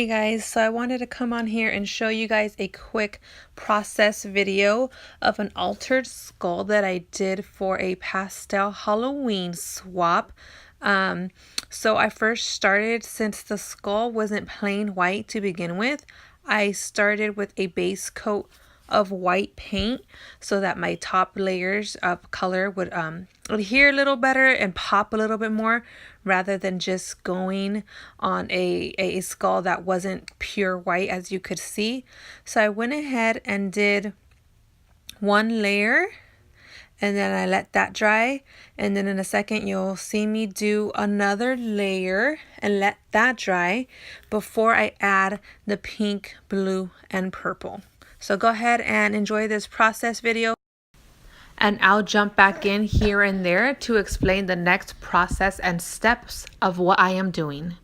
Hey guys, so I wanted to come on here and show you guys a quick process video of an altered skull that I did for a Pastel Halloween swap. So I first started, since the skull wasn't plain white to begin with, I started with a base coat of white paint so that my top layers of color would adhere a little better and pop a little bit more, rather than just going on a skull that wasn't pure white, as you could see. So I went ahead and did one layer, and then I let that dry, and then in a second you'll see me do another layer and let that dry before I add the pink, blue, and purple. So go ahead and enjoy this process video, and I'll jump back in here and there to explain the next process and steps of what I am doing.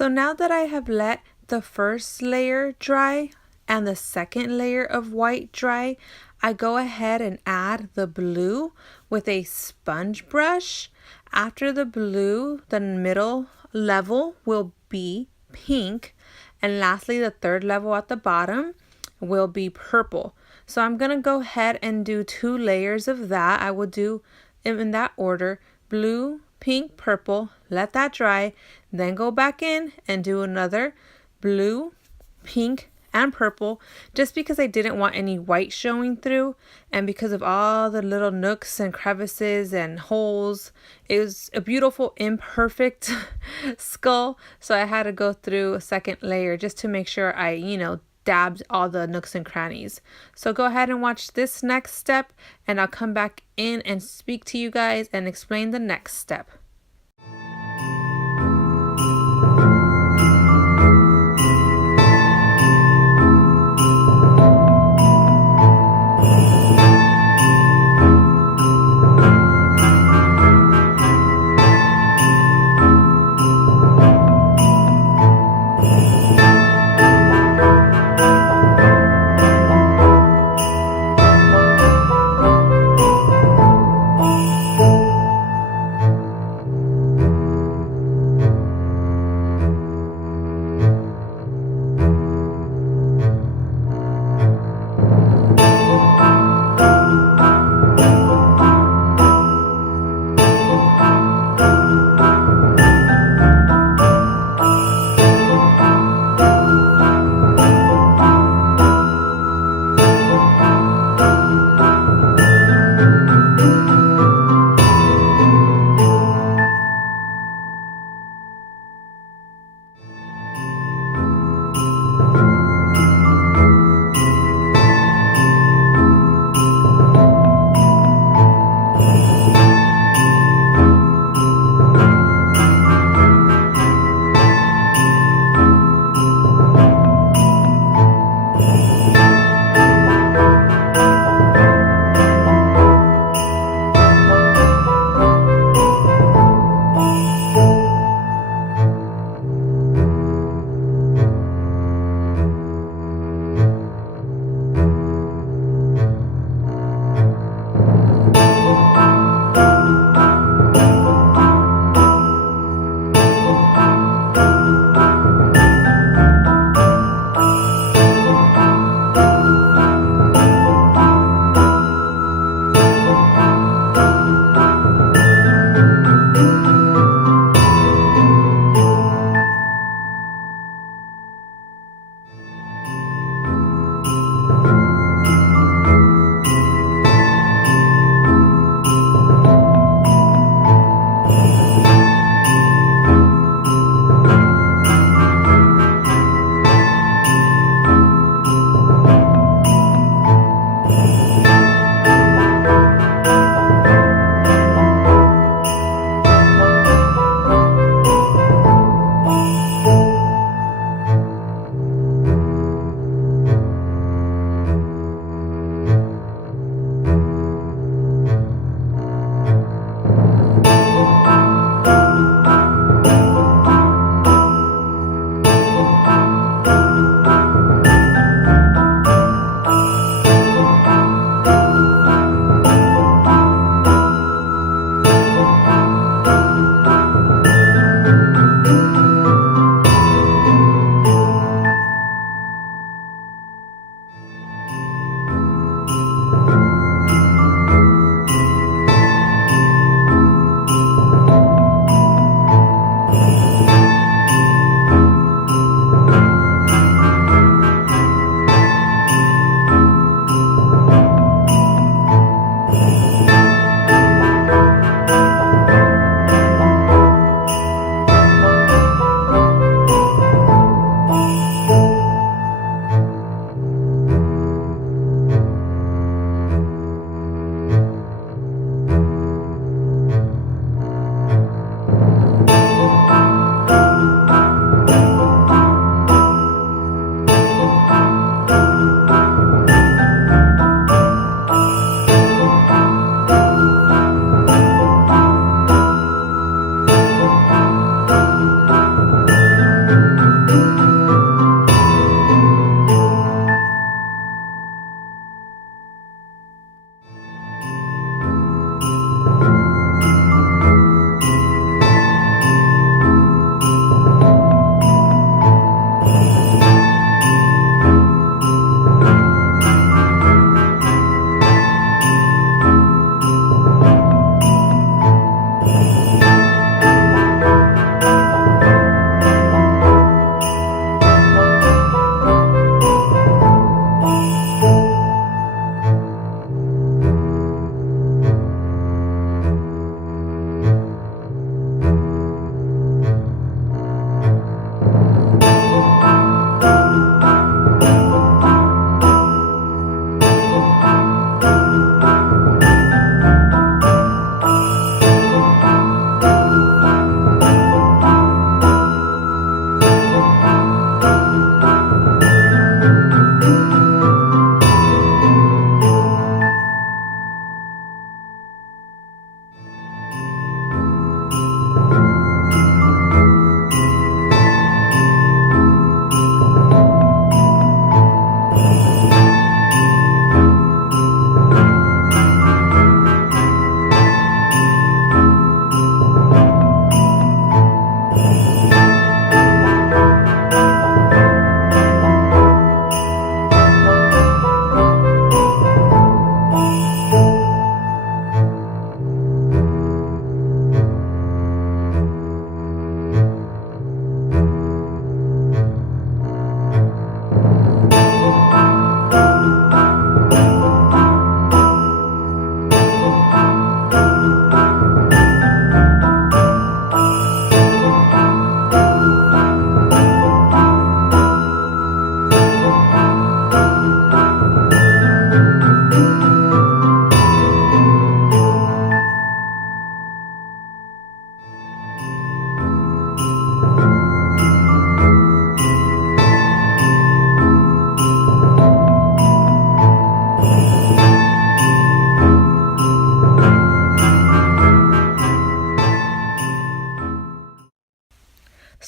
So now that I have let the first layer dry and the second layer of white dry, I go ahead and add the blue with a sponge brush. After the blue, the middle level will be pink, and lastly the third level at the bottom will be purple. So I'm going to go ahead and do 2 layers of that. I will do them in that order: blue, pink, purple, let that dry, then go back in and do another blue, pink, and purple, just because I didn't want any white showing through, and because of all the little nooks and crevices and holes. It was a beautiful imperfect skull, so I had to go through a second layer just to make sure I dabbed all the nooks and crannies. So go ahead and watch this next step, and I'll come back in and speak to you guys and explain the next step.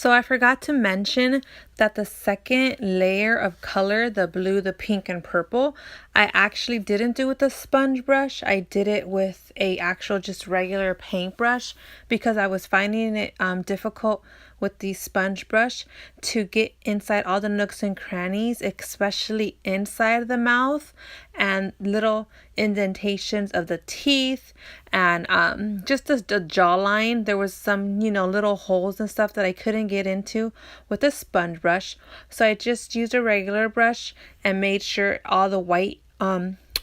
So I forgot to mention that the second layer of color, the blue, the pink, and purple, I actually didn't do with a sponge brush. I did it with a actual just regular paintbrush because I was finding it difficult with the sponge brush to get inside all the nooks and crannies, especially inside the mouth and little indentations of the teeth and just the jawline. There was some, little holes and stuff that I couldn't get into with a sponge brush. So I just used a regular brush and made sure all the white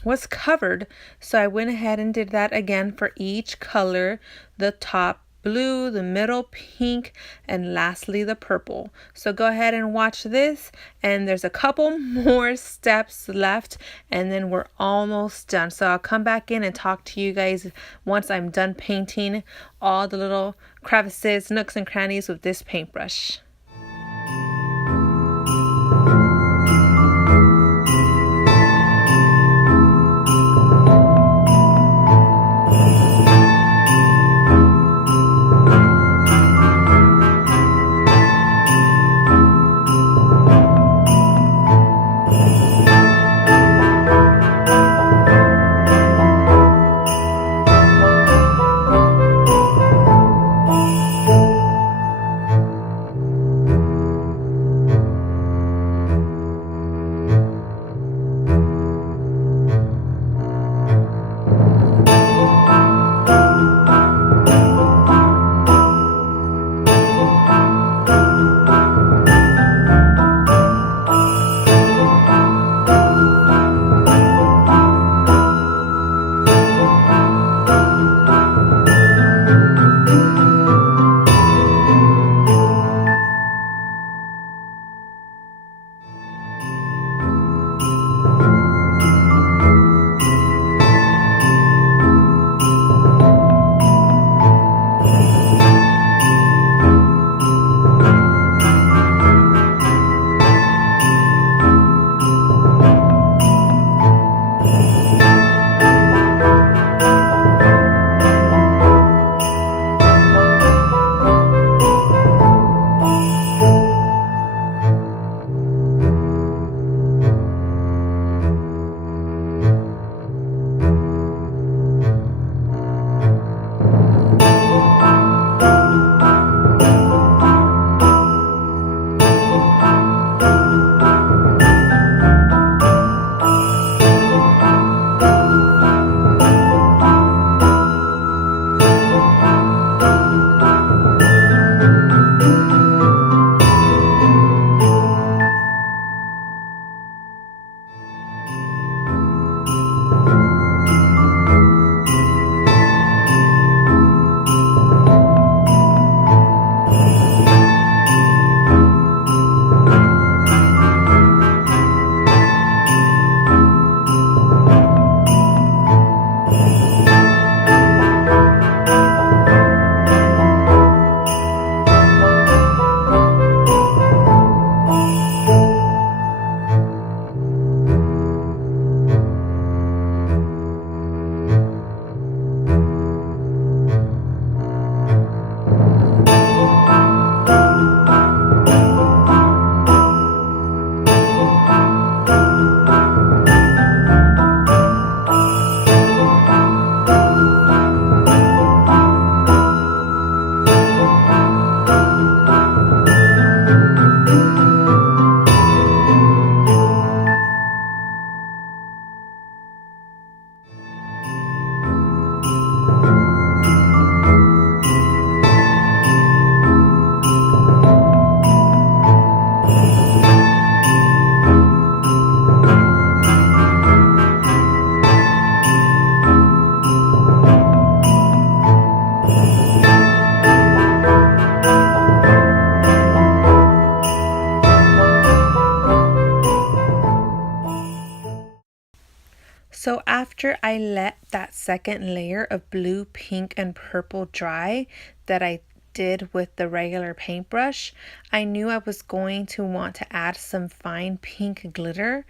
was covered. So I went ahead and did that again for each color, the top blue, the middle pink, and lastly the purple. So go ahead and watch this, and there's a couple more steps left and then we're almost done. So I'll come back in and talk to you guys once I'm done painting all the little crevices, nooks, and crannies with this paintbrush. So after I let that second layer of blue, pink, and purple dry that I did with the regular paintbrush, I knew I was going to want to add some fine pink glitter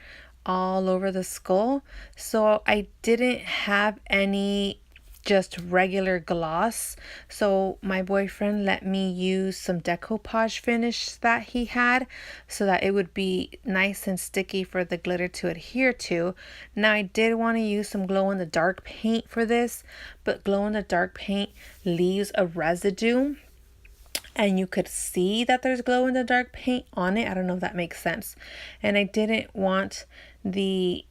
all over the skull. So I didn't have any just regular gloss. So my boyfriend let me use some decoupage finish that he had so that it would be nice and sticky for the glitter to adhere to. Now I did want to use some glow in the dark paint for this, but glow in the dark paint leaves a residue and you could see that there's glow in the dark paint on it. I don't know if that makes sense. And I didn't want the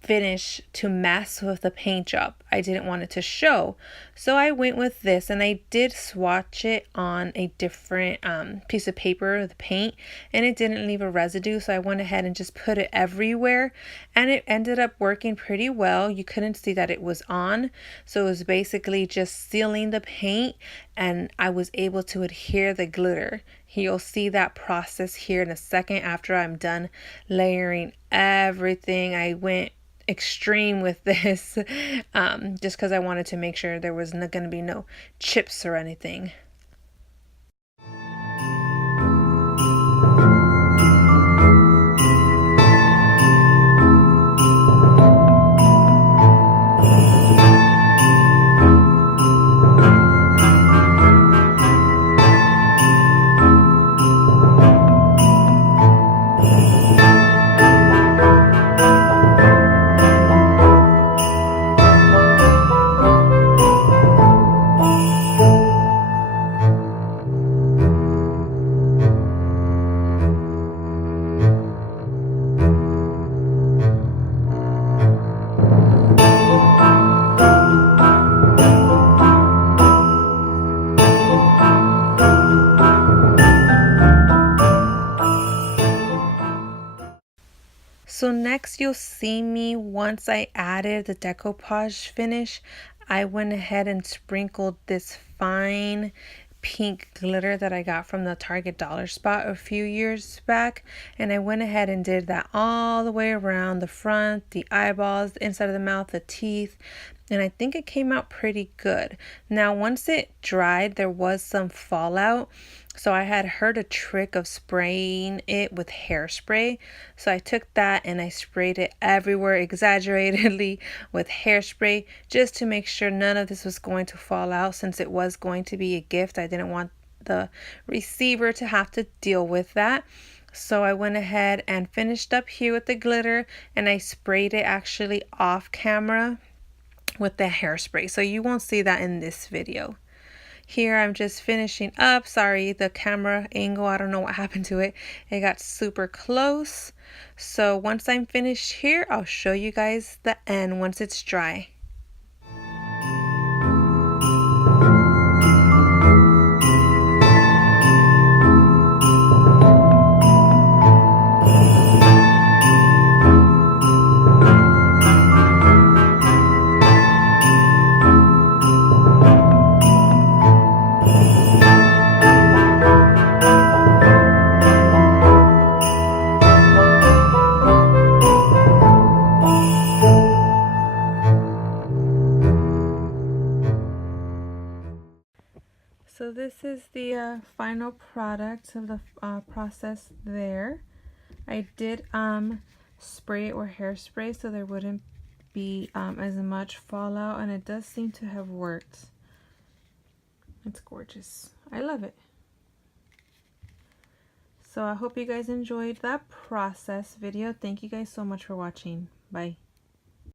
finish to mess with the paint job. I didn't want it to show. So I went with this, and I did swatch it on a different piece of paper, the paint, and it didn't leave a residue. So I went ahead and just put it everywhere, and it ended up working pretty well. You couldn't see that it was on. So it was basically just sealing the paint, and I was able to adhere the glitter. You'll see that process here in a second after I'm done layering everything. I went extreme with this just because I wanted to make sure there was going to be no chips or anything. So next you'll see me, once I added the decoupage finish, I went ahead and sprinkled this fine pink glitter that I got from the Target dollar spot a few years back, and I went ahead and did that all the way around the front, the eyeballs, the inside of the mouth, the teeth, and I think it came out pretty good. Now once it dried, there was some fallout, so I had heard a trick of spraying it with hairspray. So I took that and I sprayed it everywhere exaggeratedly with hairspray just to make sure none of this was going to fall out, since it was going to be a gift. I didn't want the receiver to have to deal with that. So I went ahead and finished up here with the glitter, and I sprayed it actually off camera with the hairspray. So you won't see that in this video. Here I'm just finishing up. Sorry, the camera angle, I don't know what happened to it. It got super close. So once I'm finished here, I'll show you guys the end once it's dry. So this is the final product of the process there. I did spray it with hairspray so there wouldn't be as much fallout, and it does seem to have worked. It's gorgeous. I love it. So I hope you guys enjoyed that process video. Thank you guys so much for watching. Bye.